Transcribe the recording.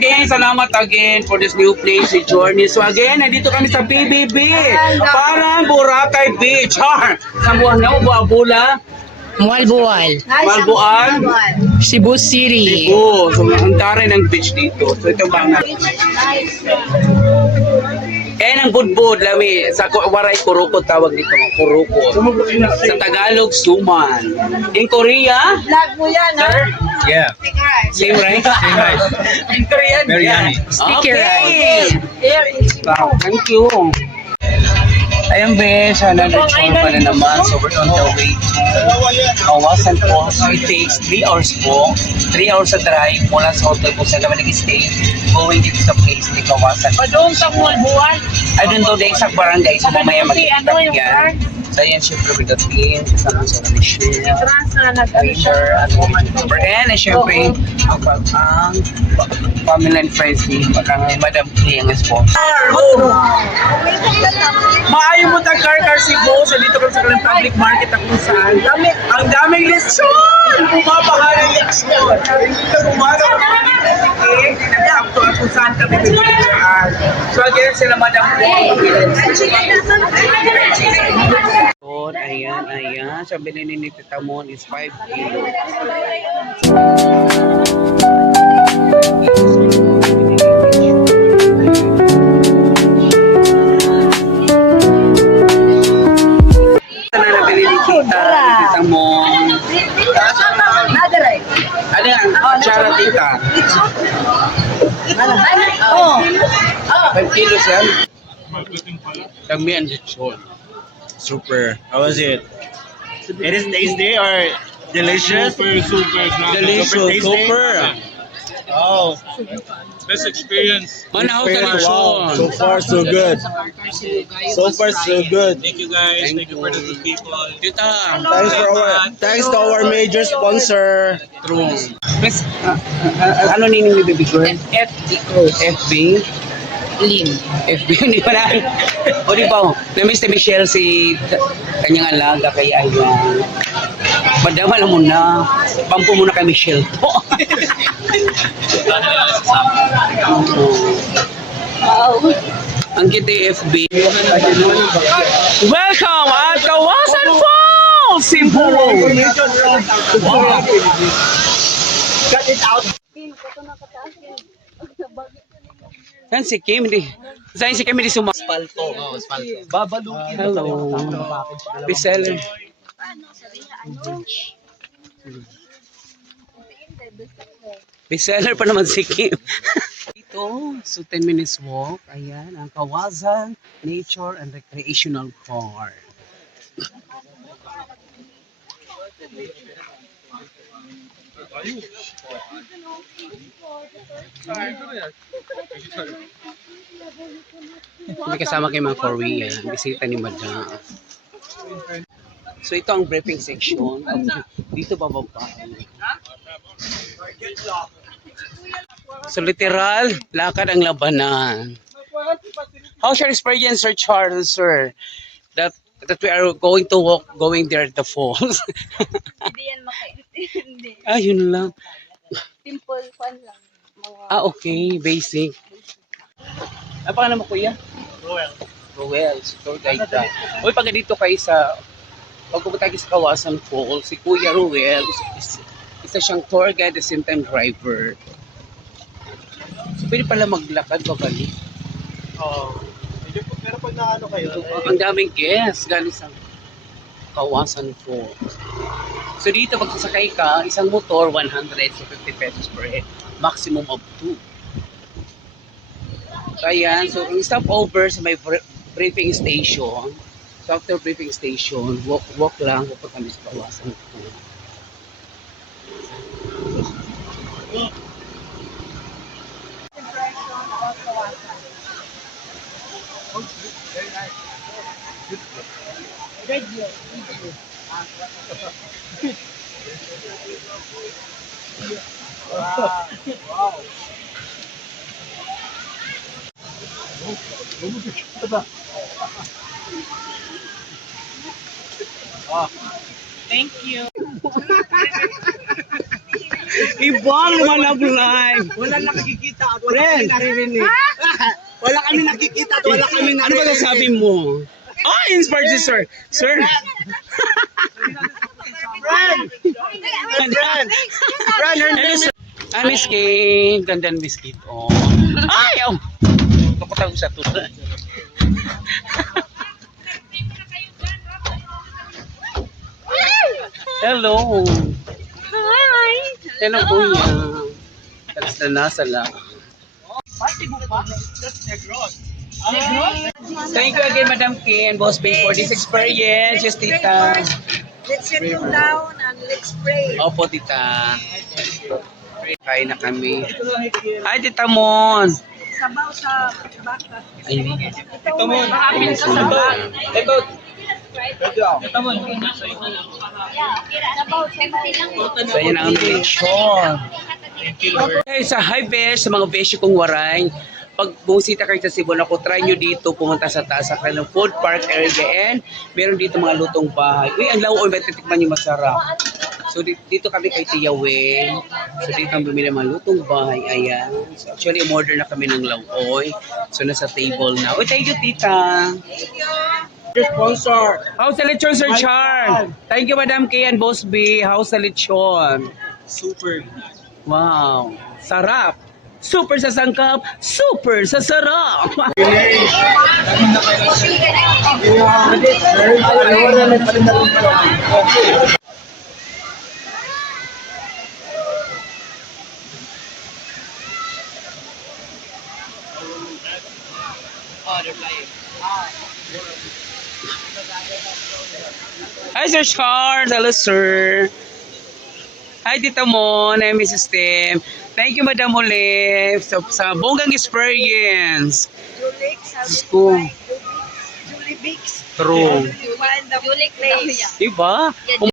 again, salamat again for this new place, si Journey. So again, nandito kami sa PBB. Parang Boracay Beach. Sa buwan na, Buabula. Mualbual, Malbuan. Cebu City. Cebu. So, ang taray ng beach dito. So, ito bang ang budbud, lami. Sa waray Kuroko tawag dito. Kuroko. Sa Tagalog, Suman. In Korea? Vlog mo yan, ha? Sir? Yeah, Same rice? same rice. In Korean? Very yummy. Sticky Okay. Here is Wow, thank you. Ayun, Besh, another tour pa na naman. So, we're on the way to Kawasan Falls. So, it takes 3 hours po. 3 hours sa drive mula sa hotel po sa naman nag-stay. Going dito sa place ni Kawasan. Padung sa Mualbuan. I don't know the exact barangay. So, mamaya mag-ikat Yung yan. So, ayan, syempre with the team. Kasama sa Michelle. entrance na Waiter at woman member. And syempre, ang family and friends ni Madam Kay ang sponsor. Maayo mo ta car Cebu. So dito kami sa kalang public market at kung saan. Ang daming lechon! Bumabaha ng lechon. Dito bumabaha ng lechon. Nag-apto at kung saan kami pinagkaan. So again, sila Madam Kay. Ayan. Sabi ni Tita Mon is 5 kilo. Ano na nabili ni Tita Mon? Ano yan? Chara Tita. 5 kilos yan? Dami ang lechon. Super. How was it? It is tasty or delicious? Delicious. tasty? Super. Oh, Best experience. Manahaw sa wow. lechon. So far, so good. So far, so good. Thank you guys. Thank you for the good people. Tita. Thanks to our major sponsor. True. Miss, ano ninyo ni Baby Girl? FB? Lin. FB, hindi pa na. O di ba, na-miss ni Michelle si kanyang alaga, kaya ayun. Madama lang muna. Pampo muna kay Michelle po. Ang kita FB. Welcome at Kawasan Falls, Cebu! Cut it out. Yan si Kim, di. Saan si Kim, di sumas. Spalto. Oh, spalto. Babalukin. Hello. Reseller. Reseller pa naman si Kim. Ito, so 10 minutes walk. Ayan, ang Kawasan Nature and Recreational Park. May kasama kay mga Korean. Bisita ni Madam. So ito ang briefing section. Dito bababa. So literal, lakad ang labanan. How's your experience, Sir Charles, sir? That we are going to walk, going there at the falls. Hindi yan makaintindi. Yun lang. Simple fun lang. Okay, basic. Ano pa naman kuya? Roel, si tour guide ka. Uy, pag dito kayo sa, pag pupunta kayo sa Kawasan Falls, si Kuya Roel, isa siyang tour guide at the same time driver. So, pwede pala maglakad pabalik. Pero pag naano kayo, Ang daming guests galing sa Kawasan Falls. So dito pag sasakay ka, isang motor 150 pesos per head, maximum of 2. Kaya, so yung stopover sa may briefing station. So after briefing station, walk lang, pupunta kami sa Kawasan Falls. Thank you. Ibang manag live. wala nakikita. nakikita at wala kami naririnig. Wala kami nakikita at wala kami Ano ba naririnig. sabi mo? Oh, inspired si sir. Sir. Friend! Friend! Friend, her Hello, name sir. Ah, Miss Kate. Ganda Miss Kate. Oh. Ay, oh. Nakutang sa to. Hello. Hi! Hello, kuya. Talas na nasa lang. Thank you again, Madam Kay and Boss Bay for this experience. Yes, tita. Let's settle down and let's pray. Opo, tita. Kain na kami. Hi, tita Mon. Sabaw sa baka. Ay, Ito mo. Makapin ka sa baka. ito. Sabaw sa baka. So, yun ang lechon. Okay, sa hi besh, sa mga beshi kong waray, pag bumisita kayo sa Cebu, ako, try nyo dito pumunta sa taas sa kanilang food park area and meron dito mga lutong bahay. Uy, ang lauon, may titikman nyo masarap. So, dito kami kay Tia Weng. So, dito kami bumili ng mga lutong bahay. Ayan. So, actually, umorder na kami ng lauoy. So, nasa table na. Uy, thank you, tita. sponsor. How's the lechon, Sir Char? Thank you, Madam Kay and Boss B. How's the lechon? Super. Wow. Sarap. Super sa sangkap, super sa sarap. Hi, Sir Charles. Hello, sir. Hi, Tita Mon. Hi, Mrs. Tim. Thank you, Madam Olive, sa bonggang experience. School. Julie Bix. True. You find the Julie Place. Diba?